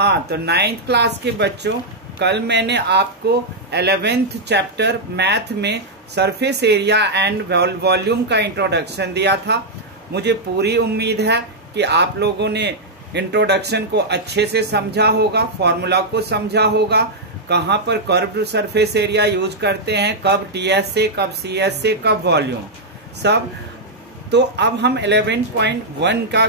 हाँ, तो 9th class के बच्चों, कल मैंने आपको 11th चैप्टर मैथ में सरफेस एरिया एंड वॉल्यूम का इंट्रोडक्शन दिया था। मुझे पूरी उम्मीद है कि आप लोगों ने इंट्रोडक्शन को अच्छे से समझा होगा, फॉर्मूला को समझा होगा, कहाँ पर कर्व्ड सरफेस एरिया यूज करते हैं, कब टीएस से, कब सीएस से, कब वॉल्यूम, सब। तो अब हम 11.1 का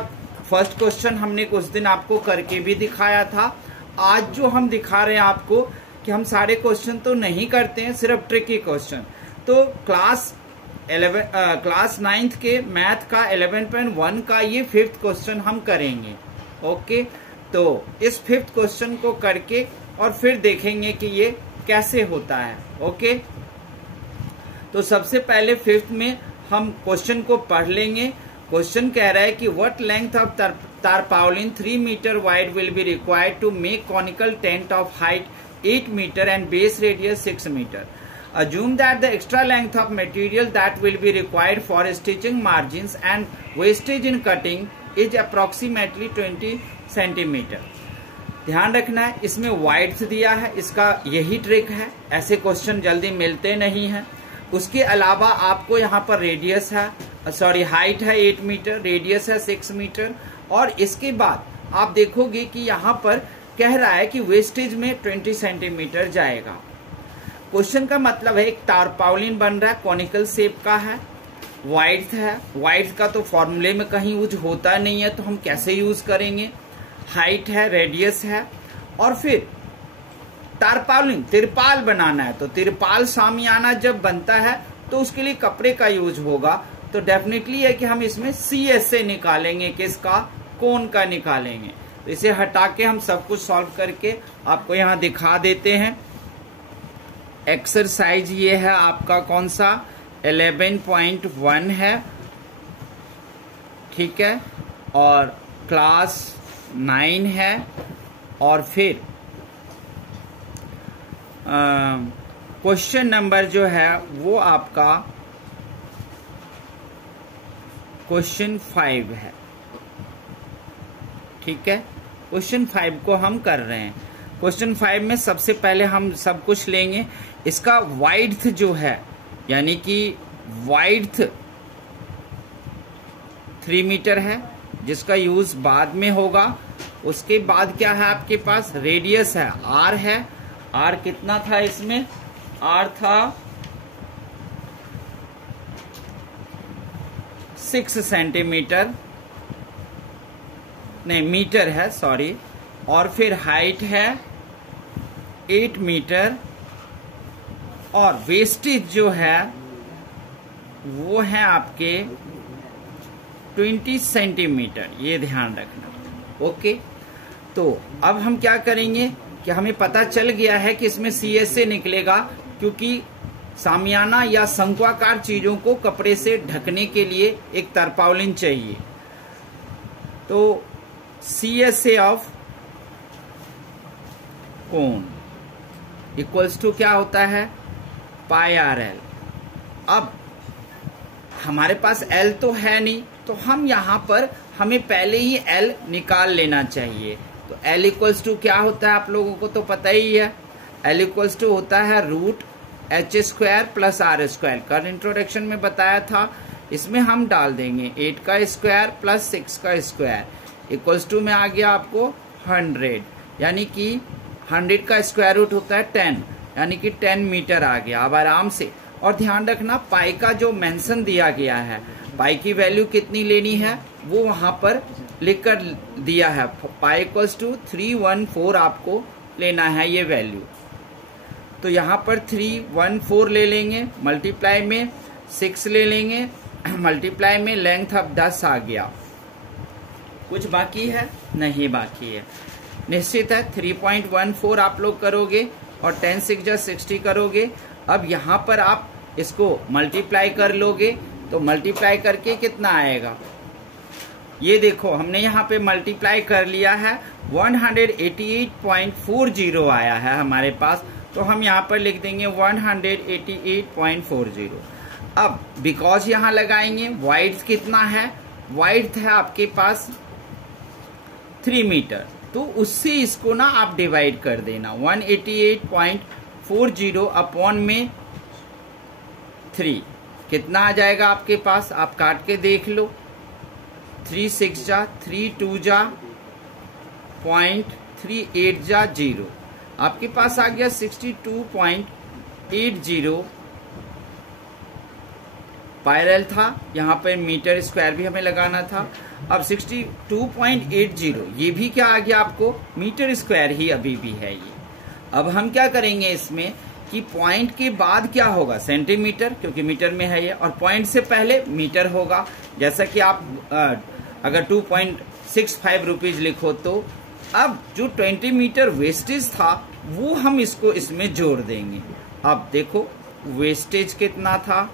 फर्स्ट क्वेश्चन हमने कुछ दिन आपको करके भी दिखाया था। आज जो हम दिखा रहे हैं आपको कि हम सारे क्वेश्चन तो नहीं करते हैं, सिर्फ ट्रिकी क्वेश्चन। तो क्लास 9th के मैथ का 11.1 का ये 5th क्वेश्चन हम करेंगे। ओके, तो इस 5th क्वेश्चन को करके और फिर देखेंगे कि ये कैसे होता है। ओके, तो सबसे पहले 5th में हम क्वेश्चन को पढ़ लेंगे। क्वेश्चन कह रहा है कि what length of tarpaulin 3 metre wide will be required to make conical tent of height 8 metre and base radius 6 metre. Assume that the extra length of material that will be required for stitching margins and wastage in cutting is approximately 20 centimeter। ध्यान रखना है, इसमें वाइड्थ दिया है, इसका यही trick है, ऐसे क्वेश्चन जल्दी मिलते नहीं हैं। उसके अलावा आपको यहाँ पर रेडियस है, हाइट है 8 मीटर, रेडियस है 6 मीटर, और इसके बाद आप देखोगे कि यहाँ पर कह रहा है कि वेस्टेज में 20 सेंटीमीटर जाएगा। क्वेश्चन का मतलब है एक टारपाउलिन बन रहा है, कॉनिकल शेप का है, वाइड्थ है। वाइड्थ का तो फॉर्मूले में कहीं यूज होता नहीं है, तो हम कैसे यूज करेंगे। हाइट है, रेडियस है, और फिर टारपाउलिन तिरपाल बनाना है। तो तिरपाल सामियाना जब बनता है तो उसके लिए कपड़े का यूज होगा। तो डेफिनेटली है कि हम इसमें CS से निकालेंगे, किसका, कोन का निकालेंगे। तो इसे हटा के हम सब कुछ सॉल्व करके आपको यहाँ दिखा देते हैं। एक्सरसाइज ये है आपका कौन सा, 11.1 है, ठीक है, और क्लास 9 है। और फिर क्वेश्चन नंबर जो है वो आपका क्वेश्चन 5 है, ठीक है। क्वेश्चन 5 को हम कर रहे हैं। क्वेश्चन 5 में सबसे पहले हम सब कुछ लेंगे। इसका वाइड्थ जो है, यानी कि वाइड्थ 3 मीटर है, जिसका यूज बाद में होगा। उसके बाद क्या है आपके पास, रेडियस है, R है। R कितना था इसमें, R था 6 सेंटीमीटर, नहीं मीटर है, सॉरी। और फिर हाइट है 8 मीटर, और वेस्टेज जो है वो है आपके 20 सेंटीमीटर, ये ध्यान रखना। ओके, तो अब हम क्या करेंगे कि हमें पता चल गया है कि इसमें CS से निकलेगा, क्योंकि सामियाना या शंक्वाकार चीजों को कपड़े से ढकने के लिए एक तरपाउलिन चाहिए। तो CSA of cone equals to क्या होता है, पाई RL। अब हमारे पास L तो है नहीं, तो हम यहाँ पर हमें पहले ही L निकाल लेना चाहिए। तो L इक्वल्स टू क्या होता है, आप लोगों को तो पता ही है। L इक्वल्स टू होता है √H² प्लस R²। कल इंट्रोडक्शन में बताया था, इसमें हम डाल देंगे 8 का स्क्वायर प्लस 6 का स्क्वायर इक्वल्स टू में आ गया आपको 100, यानी कि 100 का स्क्वायर रूट होता है 10, यानी कि 10 मीटर आ गया। अब आराम से, और ध्यान रखना पाई का जो मेंशन दिया गया है, पाई की वैल्यू कितनी लेनी है वो वहां पर लिख कर दिया है। पाई इक्वल्स टू 314 आपको लेना है ये वैल्यू। तो यहाँ पर 314 ले लेंगे, मल्टीप्लाई में 6 ले लेंगे, मल्टीप्लाई में लेंथ अब 10 आ गया। कुछ बाकी है, नहीं बाकी है, निश्चित है। 3.14 आप लोग करोगे और 10 6 जा 60 करोगे। अब यहाँ पर आप इसको मल्टीप्लाई कर लोगे, तो मल्टीप्लाई करके कितना आएगा, ये देखो हमने यहाँ पे मल्टीप्लाई कर लिया है, 188.40 आया है हमारे पास। तो हम यहाँ पर लिख देंगे 188.40। अब बिकॉज यहाँ लगाएंगे, वाइड्थ कितना है, वाइड्थ है आपके पास 3 मीटर, तो उससे इसको ना आप डिवाइड कर देना। 188.40 अपॉन में 3 कितना आ जाएगा आपके पास, आप काट के देख लो। 3 6 जा, 3 2 जा, 0.38 जा 0, आपके पास आ गया 62.80 पायरल था। यहाँ पर मीटर स्क्वायर भी हमें लगाना था। अब 62.80 ये भी क्या आ गया आपको, मीटर स्क्वायर ही अभी भी है ये। अब हम क्या करेंगे इसमें कि पॉइंट के बाद क्या होगा, सेंटीमीटर, क्योंकि मीटर में है ये, और पॉइंट से पहले मीटर होगा। जैसा कि आप अगर 2.65 रुपीज लिखो तो अब जो 20 मीटर वेस्टेज था वो हम इसको इसमें जोड़ देंगे। अब देखो वेस्टेज कितना था,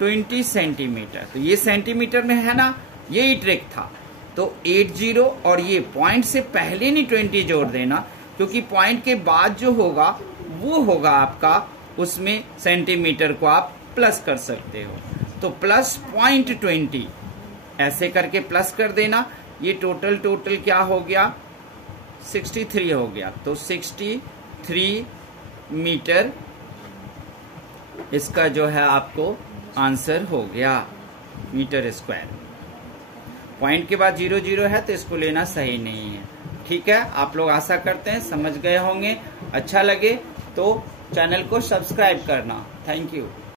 20 सेंटीमीटर, तो ये सेंटीमीटर में है ना, यही ट्रिक था। तो 80 और ये पॉइंट से पहले नहीं 20 जोड़ देना, क्योंकि पॉइंट के बाद जो होगा वो होगा आपका, उसमें सेंटीमीटर को आप प्लस कर सकते हो। तो प्लस 0.20 ऐसे करके प्लस कर देना। ये टोटल क्या हो गया, 63 हो गया। तो 63 मीटर इसका जो है आपको आंसर हो गया, मीटर स्क्वायर। पॉइंट के बाद 00 है तो इसको लेना सही नहीं है। ठीक है, आप लोग आशा करते हैं समझ गए होंगे। अच्छा लगे तो चैनल को सब्सक्राइब करना। Thank you.